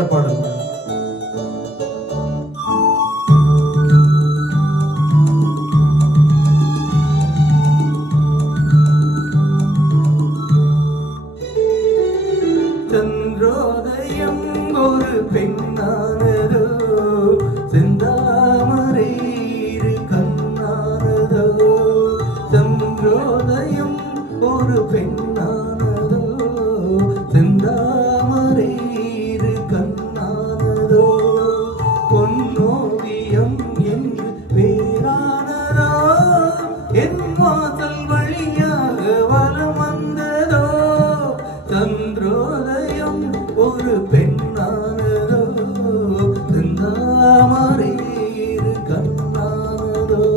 அருமையான பாடல். சந்திரோதயம் ஒரு பெண்ணானதோ, செந்தாமரை இரு கண்ணானதோ. சந்திரோதயம் ஒரு பெண்ணானதோ, செந்தாமரை இரு கண்ணானதோ. பொன்னோவியம் என்று பேரானதோ, என் வாசல் வழியாக வலம் வந்ததோ. சந்திரோதயம் ஒரு பெண்ணானதோ, செந்தாமரை இரு கண்ணானதோ.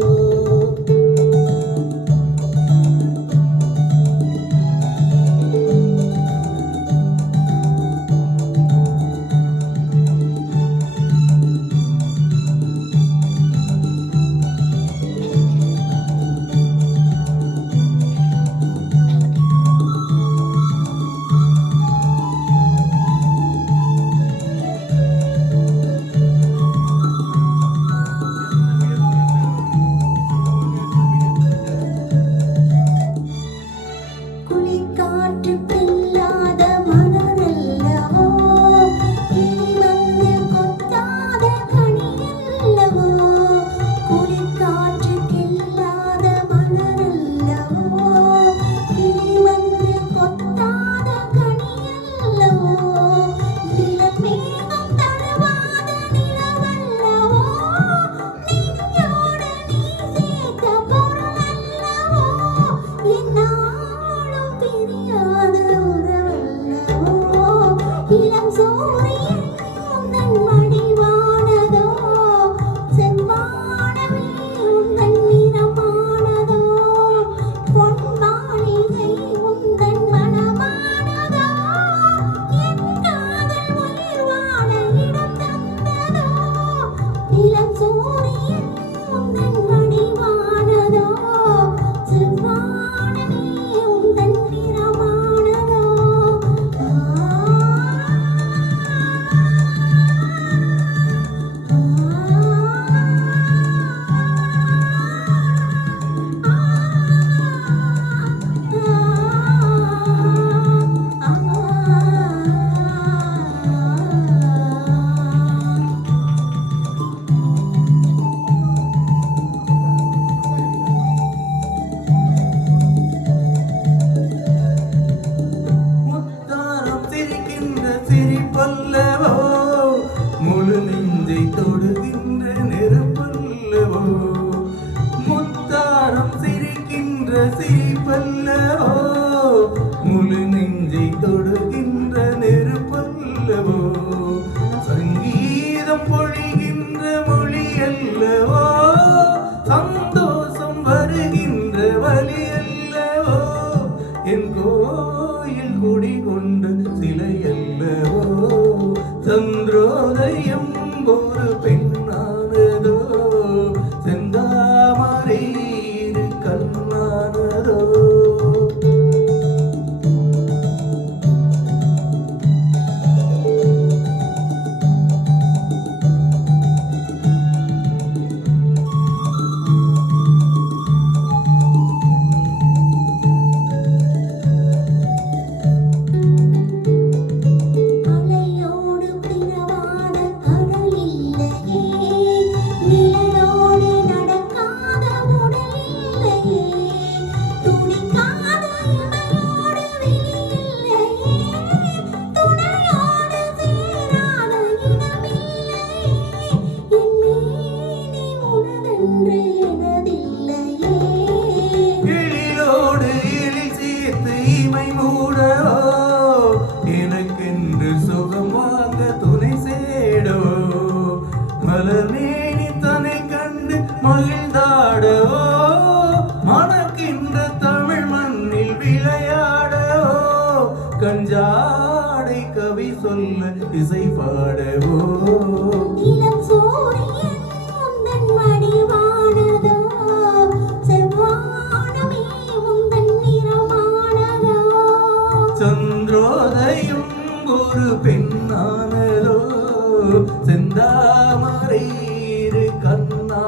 முழு நெஞ்சை தொடுகின்ற நெருப்பல்லவோ, முத்தாரம் சிரிக்கின்ற சிரிப்பல்லவோ. முழு நெஞ்சை தொடுகின்ற நெருப்பல்லவோ, சங்கீதம் பொழிகின்ற மொழி அல்லவோ. சந்தோஷம் வருகின்ற வழி அல்லவோ, என் கோயில் குடி கொண்ட சிலை அல்லவோ. சந்திரோதயம் ஒரு பெண்ணானதோ, செந்தாமரை இரு கண்ணானதோ. எனக்கென்று சுகமாக துணை சேடோ, மலர்மேனி தன்னை கண்டு மகிழ்ந்தாடவோ. மணக்கின்ற தமிழ் மண்ணில் விளையாடவோ, கஞ்சாடை கவி சொல்ல இசை பாடவோ. சந்திரோதயம் ஒரு பெண்ணானதோ, செந்தாமரை இரு கண்ணா